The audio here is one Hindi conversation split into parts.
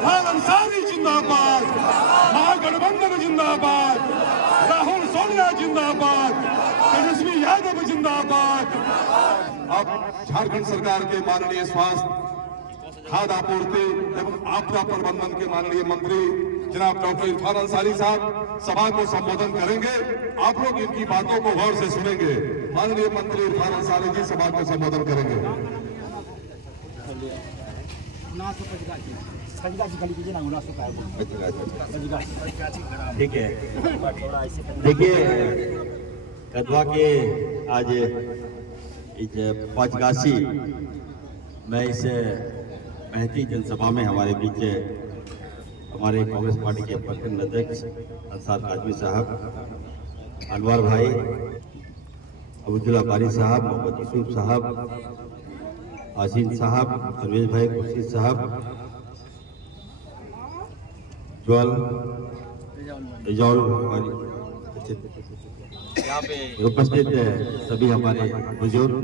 इरफान अंसारी जिंदाबाद, महागठबंधन जिंदाबाद, राहुल सोनिया जिंदाबाद, तेजस्वी यादव जिंदाबाद। अब झारखंड सरकार के माननीय स्वास्थ्य, खाद्य आपूर्ति एवं आपदा प्रबंधन के माननीय मंत्री जनाब डॉक्टर इरफान अंसारी साहब सभा को संबोधन करेंगे। आप लोग इनकी बातों को गौर से सुनेंगे। माननीय मंत्री इरफान अंसारी जी सभा को संबोधन करेंगे। ठीक है, देखिए कदवा के आज इस पंचगासी में इस महती जनसभा में हमारे बीच हमारे कांग्रेस पार्टी के प्रखंड अध्यक्ष अंसार काजमी साहब, अनवर भाई, अब्दुल्ला बारी साहब, मोहम्मद यूसुफ साहब, आसीन साहब, परवेज भाई, खुर्शीद साहब, ज्वाल यहाँ पे उपस्थित सभी हमारे बुजुर्ग,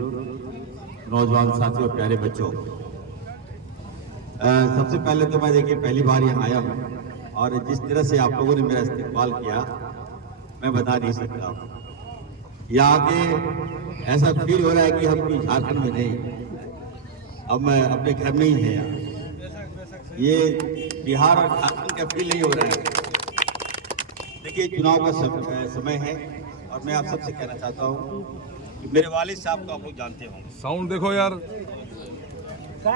नौजवान साथियों, प्यारे बच्चों, सबसे पहले तो मैं देखिए पहली बार यहाँ आया हूँ और जिस तरह से आप लोगों ने मेरा इस्तेमाल किया मैं बता नहीं सकता। यहाँ के ऐसा फील हो रहा है कि हम झारखंड में नहीं, अब मैं अपने घर में ही है यहाँ। ये बिहार और झारखंड का फील नहीं हो रहा है। देखिए चुनाव का समय है और मैं आप सबसे कहना चाहता हूँ कि मेरे वालिद साहब को आप लोग जानते होंगे। साउंड देखो यार। तो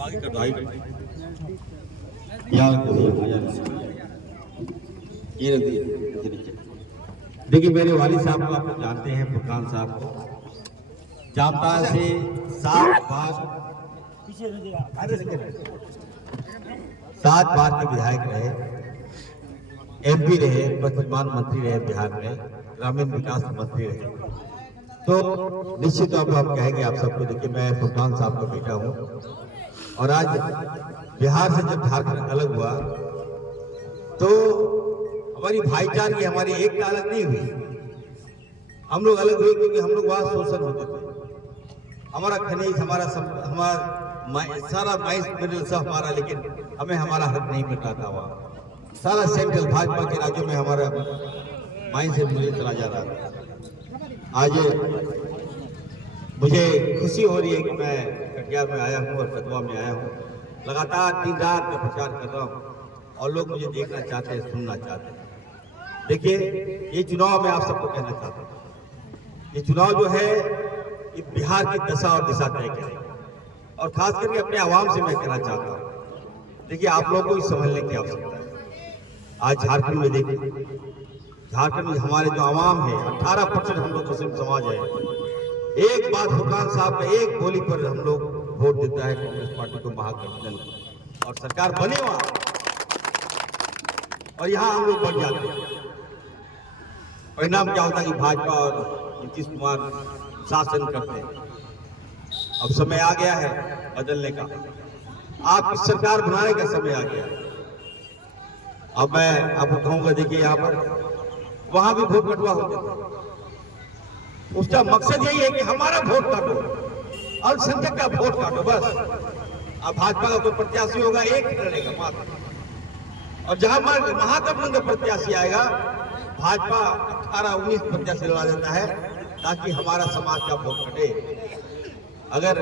आगे कर दो, आगे देखिए मेरे वालिद साहब को आप लोग जानते हैं, फुरकान साहब को। जामताड़ा से 7 बार के विधायक रहे, एमपी रहे, वर्तमान मंत्री रहे, बिहार में ग्रामीण विकास मंत्री रहे। तो निश्चित तौर पर हम कहेंगे आप सबको, देखिए मैं फुरकान साहब का बेटा हूँ और आज बिहार से जब झारखंड अलग हुआ तो हमारी भाईचारे, हमारी एकता अलग नहीं हुई। हम लोग अलग हुए क्योंकि हम लोग वहाँ शोषण होते थे। हमारा खनिज, हमारा सारा माइंस मिनरल सब हमारा, लेकिन हमें हमारा हक नहीं मिल रहा था। वहाँ सारा सेंट्रल भाजपा के राज्यों में हमारा माइंस मिनरल चला जा रहा था। आज मुझे खुशी हो रही है कि मैं कटिहार में आया हूँ और कदवा में आया हूँ। लगातार दिन रात का प्रचार कर रहा हूँ और लोग मुझे देखना चाहते हैं, सुनना चाहते हैं। देखिए ये चुनाव मैं आप सबको कहना चाहता हूँ, ये चुनाव जो है ये बिहार की दशा और दिशा तय करेगा। और खास करके अपने आवाम से मैं कहना चाहता हूँ, देखिए आप लोगों को समझने की आवश्यकता है। आज झारखंड में देखिए, झारखंड में हमारे जो आवाम है 18% हम लोग मुस्लिम समाज है। एक बात फुरकान साहब का एक बोली पर हम लोग वोट देता है कांग्रेस पार्टी को, महागठबंधन को, और सरकार बने वहां और यहाँ हम लोग बढ़ जाते हैं। परिणाम क्या होता है कि भाजपा और नीतीश कुमार शासन करते हैं। अब समय आ गया है बदलने का, आपकी सरकार बनाने का समय आ गया। अब मैं आपको कहूंगा, देखिए यहाँ पर वहां भी वोट कटवा होते थे। उसका मकसद यही है कि हमारा वोट काटो, अल्पसंख्यक का वोट काटो, बस। अब भाजपा का कोई प्रत्याशी होगा एक ही लड़ेगा मात्र, और जहां महागठबंधन का प्रत्याशी आएगा, भाजपा 18-19 प्रत्याशी लड़ा देता है ताकि हमारा समाज का वोट कटे। अगर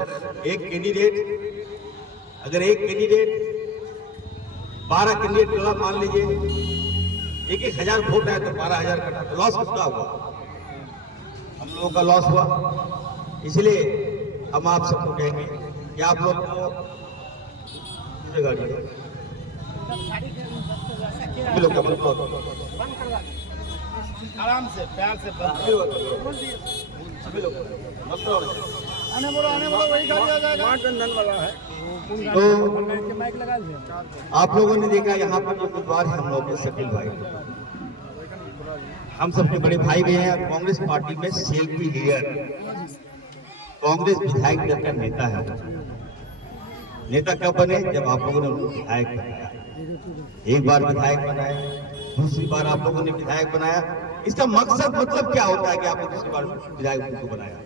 एक कैंडिडेट 12 कैंडिडेट लड़ा, मान लीजिए 1,000 वोट है तो 12,000 कटा, तो लॉस किसका हुआ? हम लोगों का लॉस हुआ। इसलिए हम आप सबको कहेंगे कि आप लोग को आराम से प्यार से सभी लोग आने बोलो वही गाड़ी आ जाएगा। टन वाला है तो आप लोगों ने देखा यहाँ पर जो उम्मीदवार है हम लोग के शकील भाई, हम सबके बड़े भाई भी हैं। कांग्रेस पार्टी में सेल्फी लीडर, कांग्रेस विधायक दल का नेता है। नेता कब बने? जब आप लोगों ने उनको विधायक बनाया। एक बार विधायक बनाए, दूसरी बार आप लोगों ने विधायक बनाया। इसका मकसद मतलब क्या होता है कि आपने दूसरी बार विधायक उनको बनाया?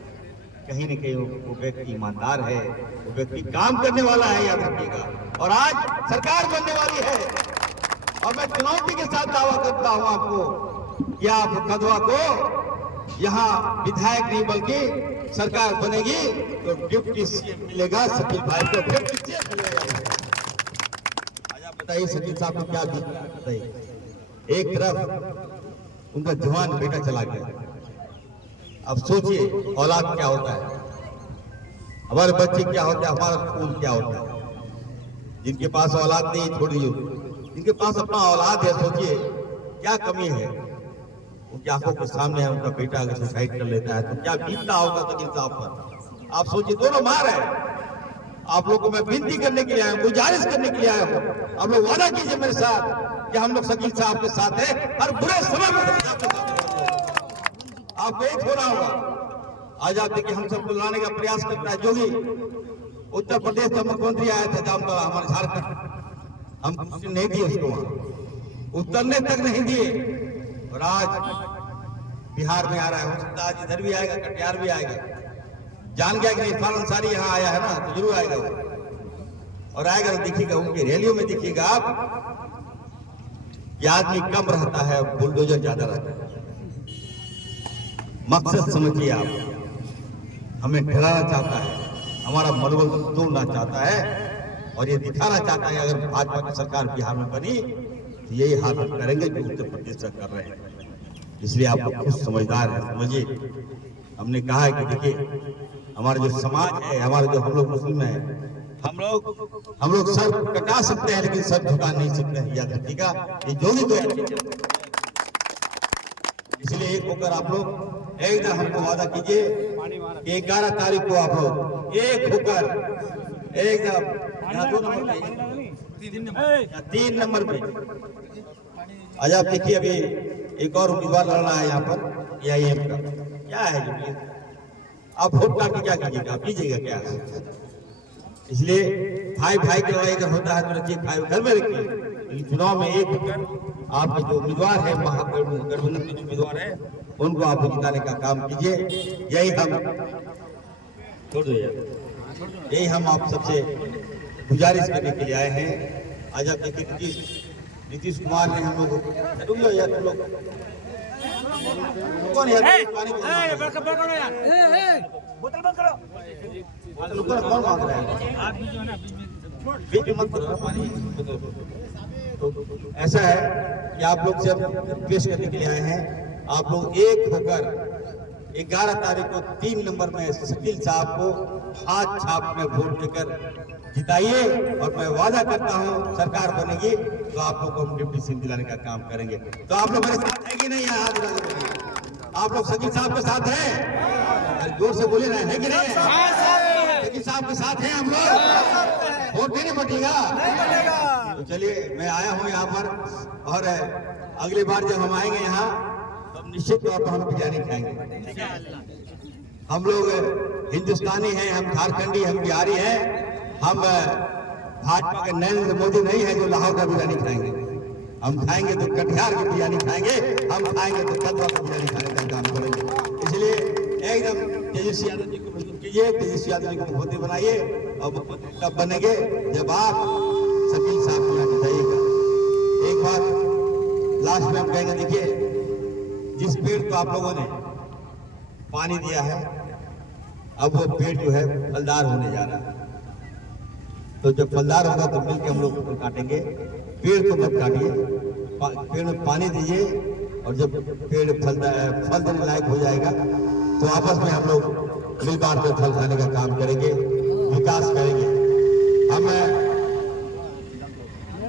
कहीं न कहीं वो व्यक्ति ईमानदार है, वो व्यक्ति काम करने वाला है, याद रखिएगा। और आज सरकार बनने वाली है और मैं चुनौती के साथ दावा करता हूं आपको कि आप कदवा को यहाँ विधायक नहीं बल्कि सरकार बनेगी तो डिप्टी सीएम मिलेगा, शकील भाई को डिप्टी सीएम मिलेगा। आज आप बताइए शकील साहब को क्या बताइए। एक तरफ उनका जवान बेटा चला गया, अब सोचिए औलाद क्या होता है, हमारे बच्चे क्या होते हैं, हमारा खून क्या होता है। जिनके पास औलाद नहीं छोड़ दीजिए, जिनके पास अपना औलाद है सोचिए क्या कमी है। उनकी आंखों के सामने है उनका बेटा अगर सुसाइड कर लेता है तो क्या बीतता होगा शकील साहब पर। आप सोचिए, दोनों मार है। आप लोगों को मैं विनती करने के लिए आया हूं, गुजारिश करने के लिए आया हूं, आप लोग वादा कीजिए मेरे साथ कि हम लोग शकील साहब के साथ हैं और बुरे समय में आपके साथ आपको एक हो रहा होगा। आज आप देखिए हम सबको लाने का प्रयास करता है जोगी। उत्तर प्रदेश का मुख्यमंत्री आया था जामताड़ा हमारे झारखंड, हम नहीं दिए उसको, वहां उतरने तक नहीं दिए। और आज बिहार में आ रहा है, हो सकता है आज इधर भी आएगा, कटिहार भी आएगा। जान गया कि इरफान अंसारी यहाँ आया है ना तो जरूर आएगा वो। और आएगा तो देखिएगा उनकी रैलियों में देखिएगा आप कि आदमी कम रहता है, बुलडोजर ज्यादा रहता है। मकसद समझिए आप, हमें डराना चाहता है, हमारा मनोबल तोड़ना चाहता है और ये दिखाना चाहता है अगर भाजपा की सरकार बिहार में बनी तो यही हाल हम करेंगे जो उत्तर प्रदेश से कर रहे हैं। इसलिए आप लोग खुद समझदार हैं, समझिए। हमने कहा है कि देखिए हमारा जो समाज है, हमारे जो हम लोग मुस्लिम हैं, हम लोग सर कटा सकते हैं लेकिन सर झुका नहीं सकते हैं, याद रखिएगा। ये जो भी तो इसलिए एक होकर आप लोग एकदम हमको वादा कीजिए कि 11 तारीख को आप लोग एक होकर एकदम यहाँ 2 नंबर पे 3 नंबर पे आज आप देखिए अभी एक और उम्मीदवार लड़ना है यहाँ पर AIM का। क्या है जो आप वोट डाल के क्या कीजिएगा, आप कीजिएगा क्या? इसलिए भाई भाई की लड़ाई अगर होता है तो रखिए, भाई घर में रखिए। चुनाव में एक होकर आपके जो उम्मीदवार है, महागठबंधन के जो उम्मीदवार है उनको आप जिताने का काम कीजिए। यही हम छोड़ दो यार, यही हम आप सबसे गुजारिश करने के लिए आए हैं। आज आप देखिए नीतीश कुमार ने हम लोग यार तुम लोग कौन यार बोतल बंद करो, कौन मांग रहा है? आप भी जो है ना बीच में मत करो पानी। तो ऐसा है कि आप लोग से हम रिक्वेस्ट करने के लिए आए हैं, आप लोग एक होकर 11 तारीख को 3 नंबर में शकील साहब को हाथ छाप में वोट देकर जिताइए। और मैं वादा करता हूं सरकार बनेगी तो आप लोग को हम डिप्टी सीएम दिलाने का काम करेंगे। तो आप लोग मेरे साथ है कि नहीं? आप लोग शकील साहब के साथ हैं? जोर से बोले ना, है कि नहीं? शकील साहब के साथ हैं हम लोग, वोट नहीं बटेगा। तो चलिए मैं आया हूं यहाँ पर और अगली बार जब हम आएंगे यहाँ तो निश्चित तौर पर हम बिरयानी खाएंगे। हम लोग हिंदुस्तानी हैं, हम झारखंडी, हम बिहारी हैं। हम भाजपा के नरेंद्र मोदी नहीं है जो लाहौर का बिरयानी खाएंगे। हम खाएंगे तो कटिहार की बिरयानी खाएंगे, हम खाएंगे तो कदवा का बिरयानी खाने का काम करेंगे। इसलिए एकदम तेजस्वी यादव जी को मजबूत कीजिए, तेजस्वी यादव जी को मुख्यमंत्री बनाइए और मुख्यमंत्री तब बनेंगे जब आप शकील साहब को यहाँ जिताइएगा। एक बात लास्ट में हम कहेंगे, देखिए जिस पेड़ को आप लोगों ने पानी दिया है अब वो पेड़ जो है फलदार होने जा रहा है। तो जब फलदार होगा तो मिलकर हम लोग काटेंगे। पेड़ को मत काटिए, पेड़ में पानी दीजिए और जब पेड़ फल देने लायक हो जाएगा तो आपस में हम लोग मिल बांट कर फल खाने का काम करेंगे, विकास करेंगे। हम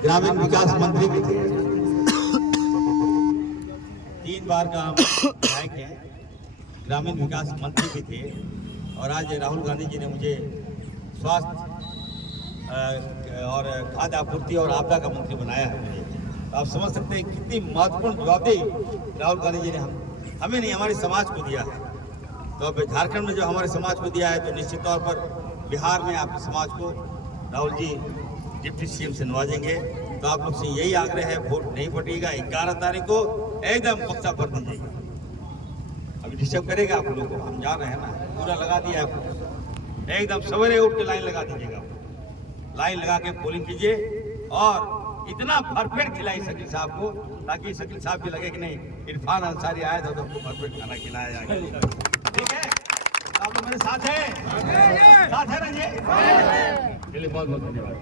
ग्रामीण विकास मंत्री भी थे, 3 बार का हम विधायक हैं, ग्रामीण विकास मंत्री भी थे। और आज राहुल गांधी जी ने मुझे स्वास्थ्य और खाद्य आपूर्ति और आपदा का मंत्री बनाया है मुझे। तो आप समझ सकते हैं कितनी महत्वपूर्ण जवाबदेही राहुल गांधी जी ने हमें नहीं, हमारे समाज को दिया है। तो अब झारखंड में जो हमारे समाज को दिया है तो निश्चित तौर पर बिहार में आपके समाज को राहुल जी डिप्टी सीएम से नवाजेंगे। तो आप लोग से यही आग्रह है, वोट नहीं बटेगा, 11 तारीख को एकदम पक्का भर दीजिएगा। अभी डिस्टर्ब करेगा आप लोगों को, हम जा रहे हैं ना। पूरा लगा दिया है आपको। एकदम सवेरे उठ के लाइन लगा दीजिएगा, लाइन लगा के पोलिंग कीजिए और इतना भरपेट खिलाई शकील साहब को, ताकि शकील साहब भी लगे कि नहीं इरफान अंसारी आया था तो हमको भरपेट खाना खिलाया जाएगा। ठीक है, आप लोग मेरे साथ है ना जी? चलिए बहुत बहुत धन्यवाद।